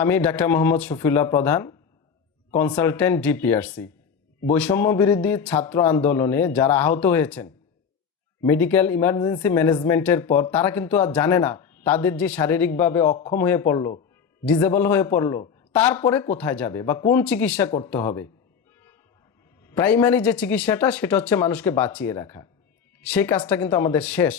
আমি ডাক্তার মোহাম্মদ শফিউল্লাহ প্রধান, consultant DPRC. বৈষম্য বিরোধী ছাত্র আন্দোলনে যারা আহত হয়েছেন, মেডিকেল ইমার্জেন্সি ম্যানেজমেন্টের পর তারা কিন্তু আর জানে না তাদের যে শারীরিকভাবে অক্ষম হয়ে পড়ল ডিজেবল হয়ে পড়ল, তারপরে কোথায় যাবে বা কোন চিকিৎসা করতে হবে। প্রাইমারি যে চিকিৎসাটা, সেটা হচ্ছে মানুষকে বাঁচিয়ে রাখা। সেই কাজটা কিন্তু আমাদের শেষ।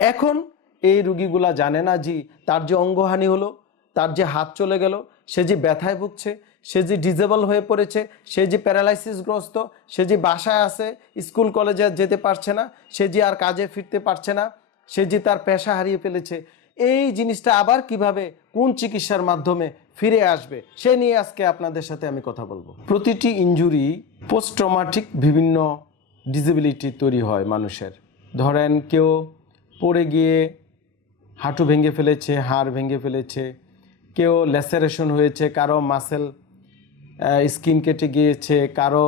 এখন এই রুগীগুলা জানে না যে তার যে অঙ্গহানি হলো, তার যে হাত চলে গেল, সে যে ব্যথায় ভুগছে, সে যে ডিজেবল হয়ে পড়েছে, সে যে প্যারালাইসিসগ্রস্ত, সে যে বাসায় আছে, স্কুল কলেজে যেতে পারছে না, সে যে আর কাজে ফিরতে পারছে না, সে যে তার পেশা হারিয়ে ফেলেছে এই জিনিসটা আবার কীভাবে, কোন চিকিৎসার মাধ্যমে ফিরে আসবে, সে নিয়ে আজকে আপনাদের সাথে আমি কথা বলব। প্রতিটি ইনজুরি পোস্ট ট্রমাটিক বিভিন্ন ডিসেবিলিটি তৈরি হয় মানুষের। ধরেন কেউ পড়ে গিয়ে হাঁটু ভেঙে ফেলেছে, হাড় ভেঙে ফেলেছে, কেউ ল্যাসারেশন হয়েছে, কারও মাসেল স্কিন কেটে গিয়েছে, কারও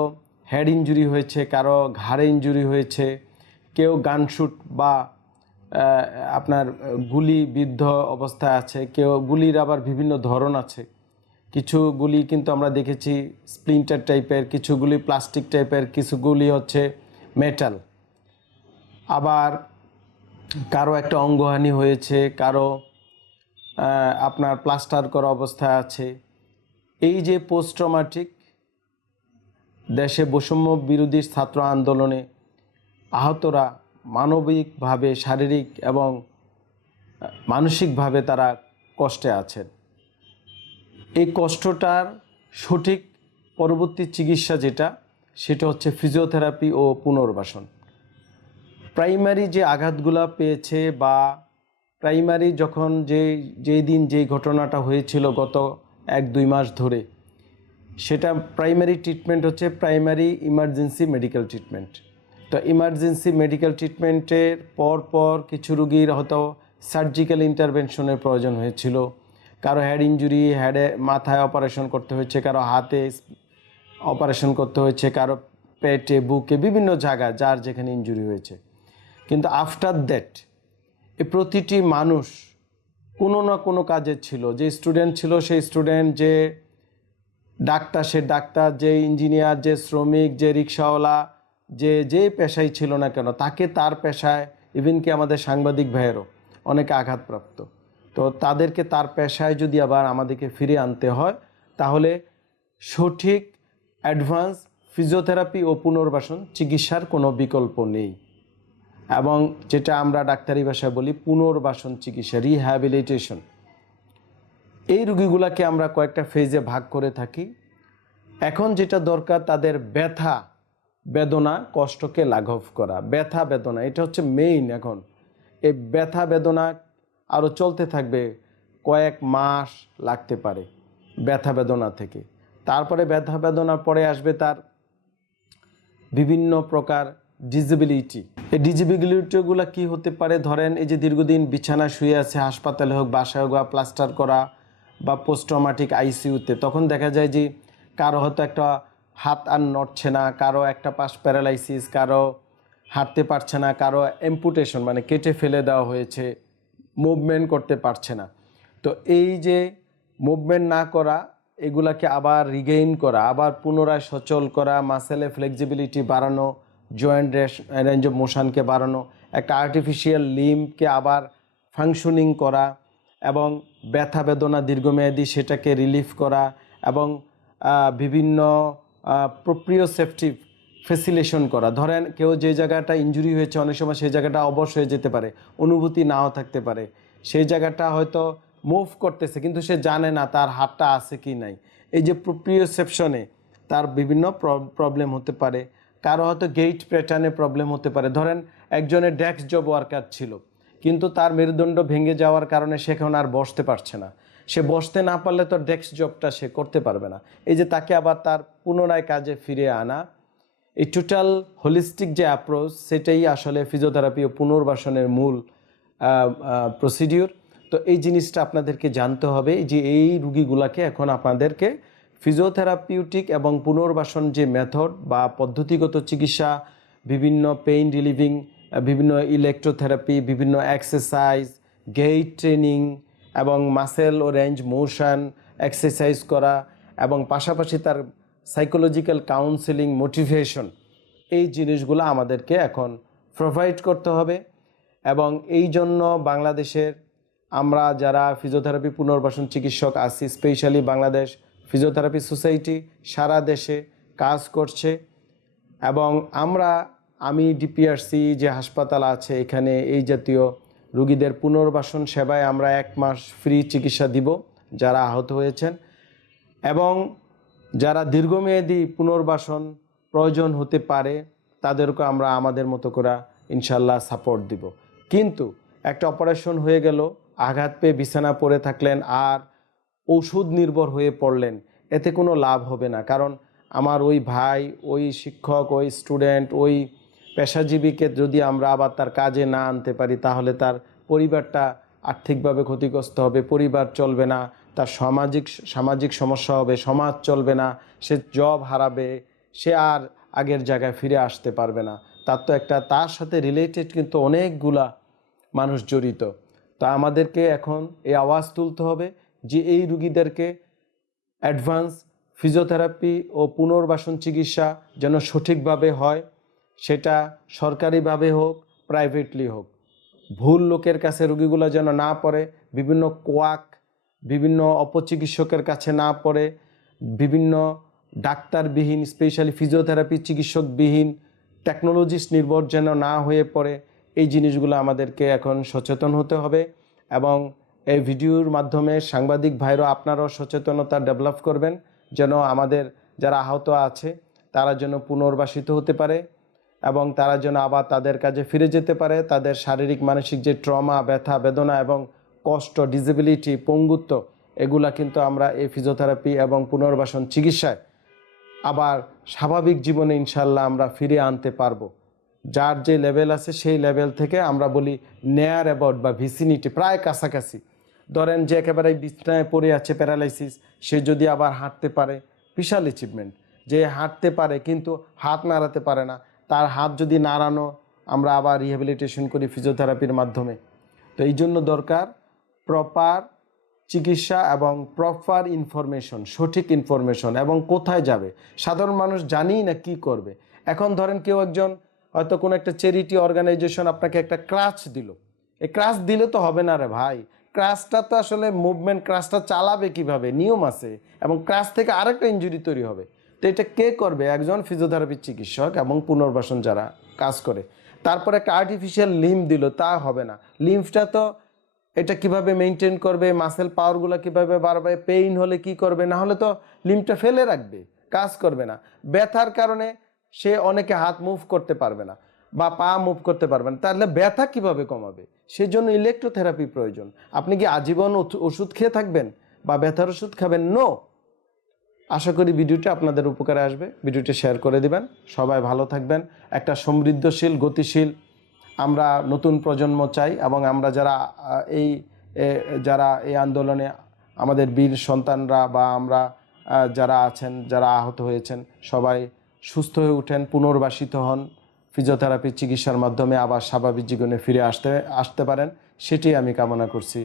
হেড ইঞ্জুরি হয়েছে, কারও ঘাড়ে ইঞ্জুরি হয়েছে, কেউ গানশুট বা আপনার গুলি বিদ্ধ অবস্থায় আছে। কেউ, গুলির আবার বিভিন্ন ধরন আছে। কিছু গুলি কিন্তু আমরা দেখেছি স্প্লিন্টার টাইপের কিছুগুলি প্লাস্টিক টাইপের কিছুগুলি হচ্ছে মেটাল। আবার কারও একটা অঙ্গহানি হয়েছে, কারও আপনার প্লাস্টার করা অবস্থায় আছে। এই যে পোস্ট ট্রমাটিক দেশে বৈষম্য বিরোধী ছাত্র আন্দোলনে আহতরা মানবিকভাবে, শারীরিক এবং মানসিকভাবে তারা কষ্টে আছেন। এই কষ্টটার সঠিক পরবর্তী চিকিৎসা যেটা, সেটা হচ্ছে ফিজিওথেরাপি ও পুনর্বাসন। প্রাইমারি যে আঘাতগুলা পেয়েছে বা প্রাইমারি যখন যে, যেই দিন যেই ঘটনাটা হয়েছিল গত এক দুই মাস ধরে, সেটা প্রাইমারি ট্রিটমেন্ট হচ্ছে প্রাইমারি ইমার্জেন্সি মেডিকেল ট্রিটমেন্ট। তো ইমার্জেন্সি মেডিকেল ট্রিটমেন্টের পর পর কিছু রুগীর হয়তো সার্জিক্যাল ইন্টারভেনশনের প্রয়োজন হয়েছিল। কারও হেড ইঞ্জুরি হেডে মাথায় অপারেশন করতে হয়েছে, কারও হাতে অপারেশন করতে হয়েছে, কারও পেটে, বুকে বিভিন্ন জায়গায় যার যেখানে ইঞ্জুরি হয়েছে। কিন্তু আফটার দ্যাট এই প্রতিটি মানুষ কোনো না কোনো কাজে ছিল। যে স্টুডেন্ট ছিল, সেই স্টুডেন্ট যে ডাক্তার, সে ডাক্তার, যে ইঞ্জিনিয়ার যে শ্রমিক, যে রিক্সাওয়ালা যে যে পেশায় ছিল না কেন, তাকে তার পেশায় ইভেন কি আমাদের সাংবাদিক ভাইয়েরও অনেকে আঘাতপ্রাপ্ত। তো তাদেরকে তার পেশায় যদি আবার আমাদেরকে ফিরে আনতে হয়, তাহলে সঠিক অ্যাডভান্স ফিজিওথেরাপি ও পুনর্বাসন চিকিৎসার কোনো বিকল্প নেই। এবং যেটা আমরা ডাক্তারি ভাষায় বলি পুনর্বাসন চিকিৎসা রিহ্যাবিলিটেশন এই রুগীগুলাকে আমরা কয়েকটা ফেজে ভাগ করে থাকি। এখন যেটা দরকার, তাদের ব্যথা বেদনা কষ্টকে লাঘব করা, ব্যথা, বেদনা, এটা হচ্ছে মেইন এখন। এই ব্যথা, বেদনা আরও চলতে থাকবে কয়েক মাস লাগতে পারে ব্যথা, বেদনা থেকে। তারপরে ব্যথা বেদনার পরে আসবে তার বিভিন্ন প্রকার ডিজিবিলিটি এই ডিজিবিলিটিগুলো কি হতে পারে? ধরেন এই যে দীর্ঘদিন বিছানা শুয়ে আছে, হাসপাতালে হোক, বাসায় হোক বা প্লাস্টার করা বা পোস্ট ট্রমাটিক আইসিইউতে তখন দেখা যায় যে কারও হয়তো একটা হাত আর নড়ছে না, কারও একটা পাশ প্যারালাইসিস, কারও হাঁটতে পারছে না, কারও এম্পুটেশন মানে কেটে ফেলে দেওয়া হয়েছে, মুভমেন্ট করতে পারছে না। তো এই যে মুভমেন্ট না করা, এগুলাকে আবার রিগেইন করা, আবার পুনরায় সচল করা মাসেলে ফ্লেক্সিবিলিটি বাড়ানো জয়েন্ট রেঞ্জ অফ মোশনকে বাড়ানো, একটা আর্টিফিশিয়াল লিম্বকে আবার ফাংশনিং করা এবং ব্যথা বেদনা দীর্ঘমেয়াদী সেটাকে রিলিফ করা এবং বিভিন্ন প্রপ্রিয় সেফটি ফেসিলেশন করা। ধরেন কেউ যে জায়গাটা ইঞ্জুরি হয়েছে, অনেক সময় সেই জায়গাটা অবশ হয়ে যেতে পারে, অনুভূতি নাও থাকতে পারে। সেই জায়গাটা হয়তো মুভ করতেছে, কিন্তু সে জানে না তার হাতটা আছে কি নাই। এই যে প্রপ্রিয়সেপশনে তার বিভিন্ন প্রবলেম হতে পারে, কারও হয়তো গেইট প্যাটার্নে প্রবলেম হতে পারে। ধরেন একজনের ডেস্ক জব ওয়ার্কার ছিল, কিন্তু তার মেরুদণ্ড ভেঙে যাওয়ার কারণে সে এখন আর বসতে পারছে না। সে বসতে না পারলে তো ডেস্ক জবটা সে করতে পারবে না। এই যে তাকে আবার তার পুনরায় কাজে ফিরে আনা, এই টোটাল হোলিস্টিক যে অ্যাপ্রোচ সেটাই আসলে ফিজিওথেরাপি ও পুনর্বাসনের মূল প্রসিডিওর তো এই জিনিসটা আপনাদেরকে জানতে হবে যে এই রুগীগুলাকে এখন আপনাদেরকে ফিজিওথেরাপিউটিক এবং পুনর্বাসন যে মেথড বা পদ্ধতিগত চিকিৎসা, বিভিন্ন পেইন রিলিভিং বিভিন্ন ইলেকট্রোথেরাপি বিভিন্ন এক্সারসাইজ গেইট ট্রেনিং এবং মাসেল ও রেঞ্জ মোশন এক্সারসাইজ করা এবং পাশাপাশি তার সাইকোলজিক্যাল কাউন্সেলিং মোটিভেশন এই জিনিসগুলো আমাদেরকে এখন প্রোভাইড করতে হবে এবং এই জন্য বাংলাদেশের আমরা যারা ফিজিওথেরাপি পুনর্বাসন চিকিৎসক আছি স্পেশালি বাংলাদেশ ফিজিওথেরাপি সোসাইটি সারা দেশে কাজ করছে এবং আমরা, আমি ডিপিআরসি যে হাসপাতাল আছে, এখানে এই জাতীয় রুগীদের পুনর্বাসন সেবায় আমরা এক মাস ফ্রি চিকিৎসা দিব, যারা আহত হয়েছেন। এবং যারা দীর্ঘমেয়াদী পুনর্বাসন প্রয়োজন হতে পারে তাদেরকে আমরা আমাদের মতো করে ইনশাল্লাহ সাপোর্ট দিব। কিন্তু একটা অপারেশন হয়ে গেল, আঘাত পেয়ে বিছানা পড়ে থাকলেন আর ওষুধ নির্ভর হয়ে পড়লেন, এতে কোনো লাভ হবে না। কারণ আমার ওই ভাই, ওই শিক্ষক, ওই স্টুডেন্ট ওই পেশাজীবীকে যদি আমরা আবার তার কাজে না আনতে পারি, তাহলে তার পরিবারটা আর্থিকভাবে ক্ষতিগ্রস্ত হবে, পরিবার চলবে না, তার সামাজিক সামাজিক সমস্যা হবে, সমাজ চলবে না, সে জব হারাবে, সে আর আগের জায়গায় ফিরে আসতে পারবে না। তার তো একটা, তার সাথে রিলেটেড কিন্তু অনেকগুলা মানুষ জড়িত। তা আমাদেরকে এখন এই আওয়াজ তুলতে হবে যে এই রুগীদেরকে অ্যাডভান্স ফিজিওথেরাপি ও পুনর্বাসন চিকিৎসা যেন সঠিকভাবে হয়। সেটা সরকারিভাবে হোক প্রাইভেটলি হোক। ভুল লোকের কাছে রুগীগুলো যেন না পড়ে, বিভিন্ন কোয়াক, বিভিন্ন অপচিকিৎসকের কাছে না পড়ে, বিভিন্ন ডাক্তারবিহীন স্পেশালি ফিজিওথেরাপি চিকিৎসকবিহীন টেকনোলজিস্ট নির্ভর যেন না হয়ে পড়ে, এই জিনিসগুলো আমাদেরকে এখন সচেতন হতে হবে এবং এই ভিডিওর মাধ্যমে সাংবাদিক ভাইরও আপনারাও সচেতনতা ডেভেলপ করবেন, যেন আমাদের যারা আহত আছে, তারা যেন পুনর্বাসিত হতে পারে। এবং তারা যেন আবার তাদের কাজে ফিরে যেতে পারে, তাদের শারীরিক, মানসিক যে ট্রমা, ব্যথা, বেদনা এবং কষ্ট ডিসেবিলিটি পঙ্গুত্ব, এগুলা কিন্তু আমরা এই ফিজিওথেরাপি এবং পুনর্বাসন চিকিৎসায় আবার স্বাভাবিক জীবনে ইনশাল্লাহ আমরা ফিরে আনতে পারব। যার যে লেভেল আছে সেই লেভেল থেকে আমরা বলি নেয়ার অ্যাবাউট বা ভিসিনিটি প্রায় কাছাকাছি। ধরেন যে একেবারে বিছনায় পড়ে আছে প্যারালাইসিস সে যদি আবার হাঁটতে পারে, বিশাল অ্যাচিভমেন্ট যে হাঁটতে পারে কিন্তু হাত নাড়াতে পারে না তার হাত যদি নাড়ানো, আমরা আবার রিহ্যাবিলিটেশন করি ফিজিওথেরাপির মাধ্যমে। তো এই জন্য দরকার প্রপার চিকিৎসা এবং প্রপার ইনফরমেশন সঠিক ইনফরমেশন এবং কোথায় যাবে। সাধারণ মানুষ জানেই না কি করবে। এখন ধরেন কেউ একজন হয়তো কোনো একটা চ্যারিটি অর্গানাইজেশন আপনাকে একটা ক্রাচ দিল। এই ক্রাচ দিলে তো হবে না রে ভাই। ক্রাচটা তো আসলে মুভমেন্ট ক্রাচটা চালাবে কীভাবে? নিয়ম আছে এবং ক্রাচ থেকে আরেকটা ইঞ্জুরি তৈরি হবে। তো এটা কে করবে? একজন ফিজিওথেরাপি চিকিৎসক এবং পুনর্বাসন যারা কাজ করে। তারপরে একটা আর্টিফিশিয়াল লিম্ফ দিল, তা হবে না। লিম্ফটা তো এটা কীভাবে মেনটেন করবে? মাসেল পাওয়ারগুলো কীভাবে বাড়বে? পেইন হলে কি করবে? না হলে তো লিম্ফটা ফেলে রাখবে, কাজ করবে না। ব্যথার কারণে সে অনেকে হাত মুভ করতে পারবে না বা পা মুভ করতে পারবে না। তাহলে ব্যথা কীভাবে কমাবে? সেজন্য ইলেকট্রোথেরাপি প্রয়োজন। আপনি কি আজীবন ওষু- ওষুধ খেয়ে থাকবেন বা ব্যথার ওষুধ খাবেন? নো আশা করি ভিডিওটি আপনাদের উপকারে আসবে। ভিডিওটি শেয়ার করে দিবেন। সবাই ভালো থাকবেন। একটা সমৃদ্ধশীল, গতিশীল আমরা নতুন প্রজন্ম চাই এবং আমরা যারা এই যারা এই আন্দোলনে আমাদের বীর সন্তানরা বা আমরা যারা আছেন, যারা আহত হয়েছেন, সবাই সুস্থ হয়ে উঠেন, পুনর্বাসিত হন। ফিজিওথেরাপি, চিকিৎসার মাধ্যমে আবার স্বাভাবিক জীবনে ফিরে আসতে আসতে পারেন। সেটি আমি কামনা করছি।